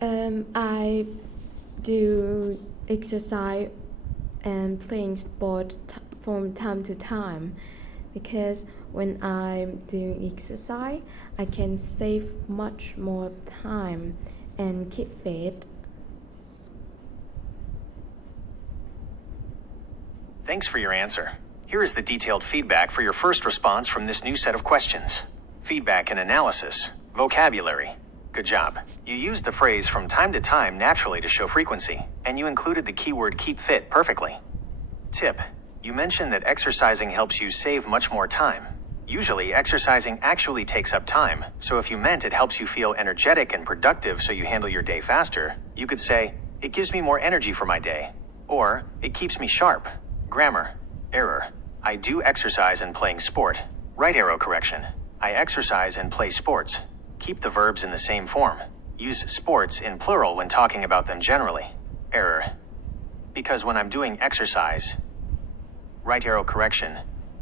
I do exercise and playing sport from time to time because when I'm doing exercise, I can save much more time and keep fit. Thanks for your answer. Here is the detailed feedback for your first response from this new set of questions. Feedback and analysis. Vocabulary. Good job. You used the phrase from time to time naturally to show frequency, and you included the keyword keep fit perfectly. Tip. You mentioned that exercising helps you save much more time. Usually, exercising actually takes up time, so if you meant it helps you feel energetic and productive so you handle your day faster, you could say, it gives me more energy for my day. Or, it keeps me sharp. Grammar. Error. I do exercise and playing sport. Right arrow correction. I exercise and play sports. Keep the verbs in the same form. Use sports in plural when talking about them generally. Error. Because when I'm doing exercise. Right arrow correction.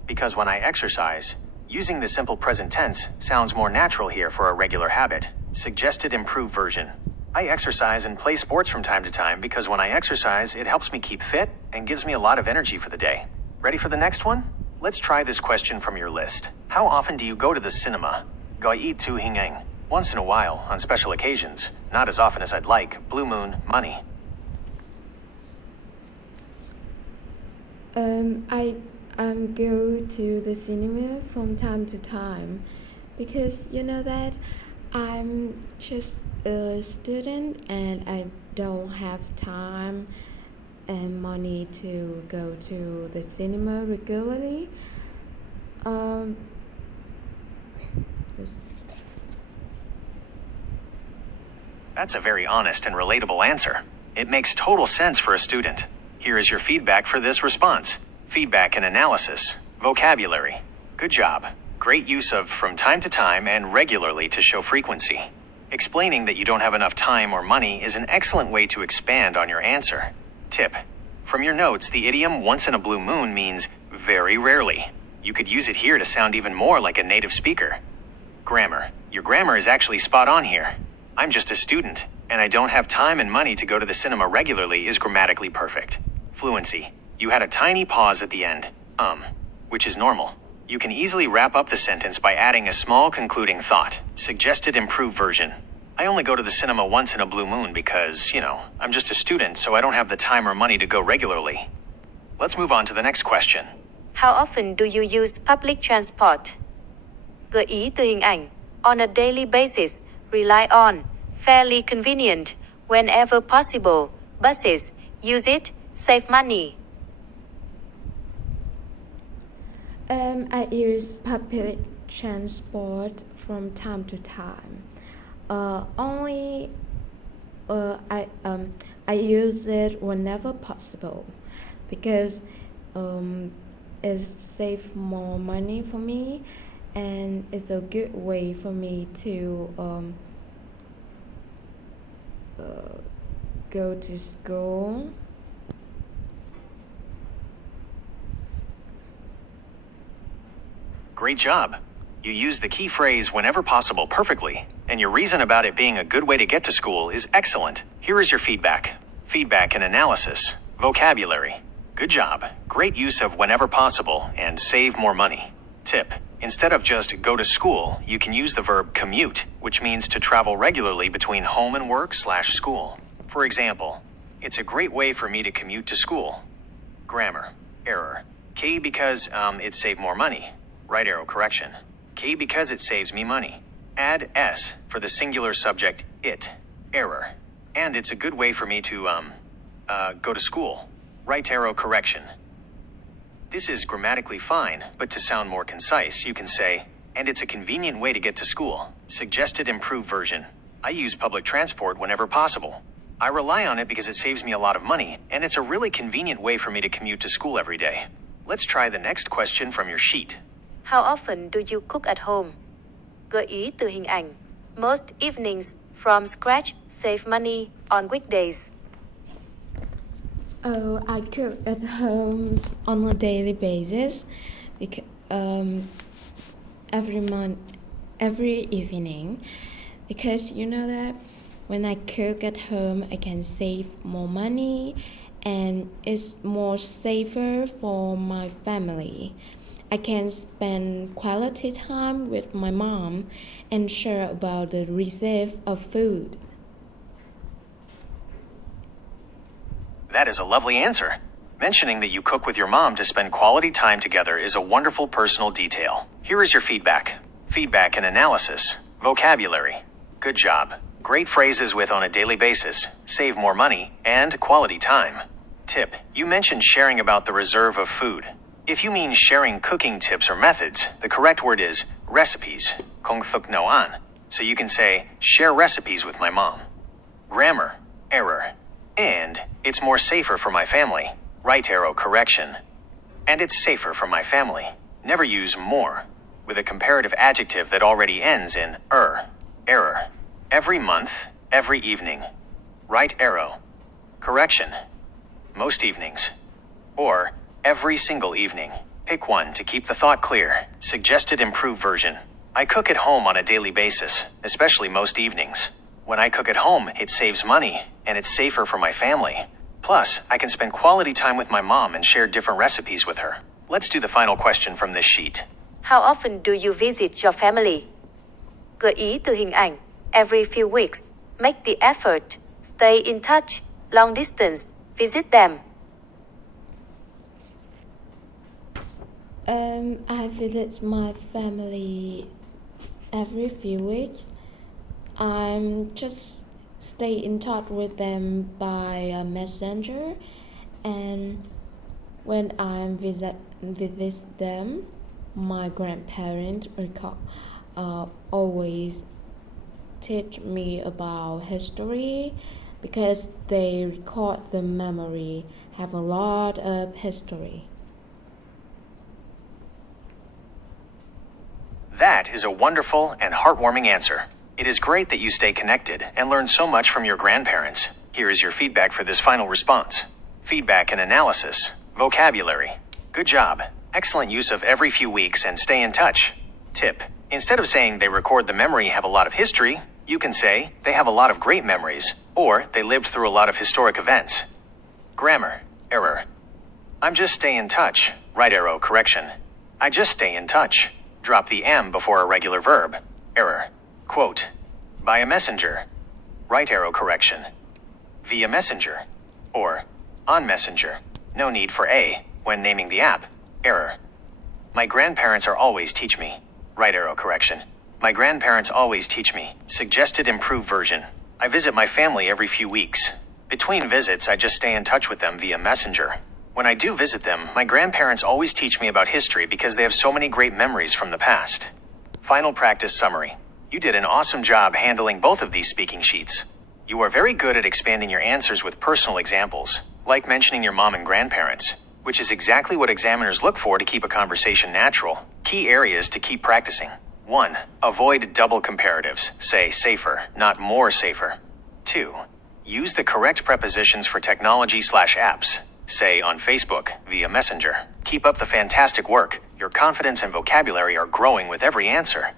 Because when I exercise, using the simple present tense sounds more natural here for a regular habit. Suggested improved version. I exercise and play sports from time to time because when I exercise, it helps me keep fit and gives me a lot of energy for the day. Ready for the next one? Let's try this question from your list. How often do you go to the cinema? Goi tu hingeng. Once in a while, on special occasions. Not as often as I'd like. Blue moon, money. I go to the cinema from time to time because you know that I'm just a student and I don't have time and money to go to the cinema regularly. Um, That's a very honest and relatable answer. It makes total sense for a student. Here is your feedback for this response. Feedback and analysis. Vocabulary. Good job. Great use of from time to time and regularly to show frequency. Explaining that you don't have enough time or money is an excellent way to expand on your answer. Tip. From your notes, the idiom once in a blue moon means very rarely. You could use it here to sound even more like a native speaker. Grammar. Your grammar is actually spot on here. I'm just a student, and I don't have time and money to go to the cinema regularly is grammatically perfect. Fluency. You had a tiny pause at the end, which is normal. You can easily wrap up the sentence by adding a small concluding thought. Suggested improved version. I only go to the cinema once in a blue moon because, I'm just a student, so I don't have the time or money to go regularly. Let's move on to the next question. How often do you use public transport? Gợi ý từ hình ảnh. On a daily basis, rely on. Fairly convenient. Whenever possible. Buses. Use it. Save money. I use public transport from time to time. Only I use it whenever possible because it saves more money for me and it's a good way for me to go to school. Great job. You used the key phrase whenever possible perfectly, and your reason about it being a good way to get to school is excellent. Here is your feedback. Feedback and analysis. Vocabulary. Good job. Great use of whenever possible and save more money. Tip. Instead of just go to school, you can use the verb commute, which means to travel regularly between home and work/school. For example, it's a great way for me to commute to school. Grammar. Error. K because it saved more money. Right arrow correction. K because it saves me money. Add S for the singular subject it. Error. And it's a good way for me to go to school. Right arrow correction. This is grammatically fine, but to sound more concise, you can say, and it's a convenient way to get to school. Suggested improved version. I use public transport whenever possible. I rely on it because it saves me a lot of money, and it's a really convenient way for me to commute to school every day. Let's try the next question from your sheet. How often do you cook at home? Gợi ý từ hình ảnh. Most evenings from scratch save money on weekdays. Oh, I cook at home on a daily basis because every evening because you know that When I cook at home, I can save more money and it's more safer for my family. I can spend quality time with my mom and share about the recipe of food. That is a lovely answer. Mentioning that you cook with your mom to spend quality time together is a wonderful personal detail. Here is your feedback. Feedback and analysis. Vocabulary. Good job. Great phrases with on a daily basis, save more money, and quality time. Tip. You mentioned sharing about the reserve of food. If you mean sharing cooking tips or methods, the correct word is recipes. Kung thuk no an. So you can say, share recipes with my mom. Grammar. Error. And it's more safer for my family. Right arrow correction. And it's safer for my family. Never use more with a comparative adjective that already ends in error. Every month, every evening. Right arrow. Correction. Most evenings. Or every single evening. Pick one to keep the thought clear. Suggested improved version. I cook at home on a daily basis, especially most evenings. When I cook at home, it saves money, and it's safer for my family. Plus, I can spend quality time with my mom and share different recipes with her. Let's do the final question from this sheet. How often do you visit your family? Gợi ý từ hình ảnh. Every few weeks. Make the effort. Stay in touch. Long distance. Visit them. I visit my family every few weeks. I'm just stay in touch with them by a messenger, and when I visit them, my grandparents always teach me about history because they record the memory, have a lot of history. That is a wonderful and heartwarming answer. It is great that you stay connected and learn so much from your grandparents. Here is your feedback for this final response. Feedback and analysis. Vocabulary. Good job. Excellent use of every few weeks and stay in touch. Tip. Instead of saying they record the memory have a lot of history, you can say they have a lot of great memories, or they lived through a lot of historic events. Grammar. Error. I'm just stay in touch. Right arrow correction. I just stay in touch. Drop the am before a regular verb. Error. Quote. By a messenger. Right arrow correction. Via messenger. Or on messenger. No need for a when naming the app. Error. My grandparents are always teach me. Right arrow correction. My grandparents always teach me. Suggested improved version. I visit my family every few weeks. Between visits, I just stay in touch with them via messenger. When I do visit them, my grandparents always teach me about history because they have so many great memories from the past. Final practice summary. You did an awesome job handling both of these speaking sheets. You are very good at expanding your answers with personal examples, like mentioning your mom and grandparents, which is exactly what examiners look for to keep a conversation natural. Key areas to keep practicing. 1. Avoid double comparatives. Say safer, not more safer. 2. Use the correct prepositions for technology/apps. Say on Facebook, via Messenger. Keep up the fantastic work. Your confidence and vocabulary are growing with every answer.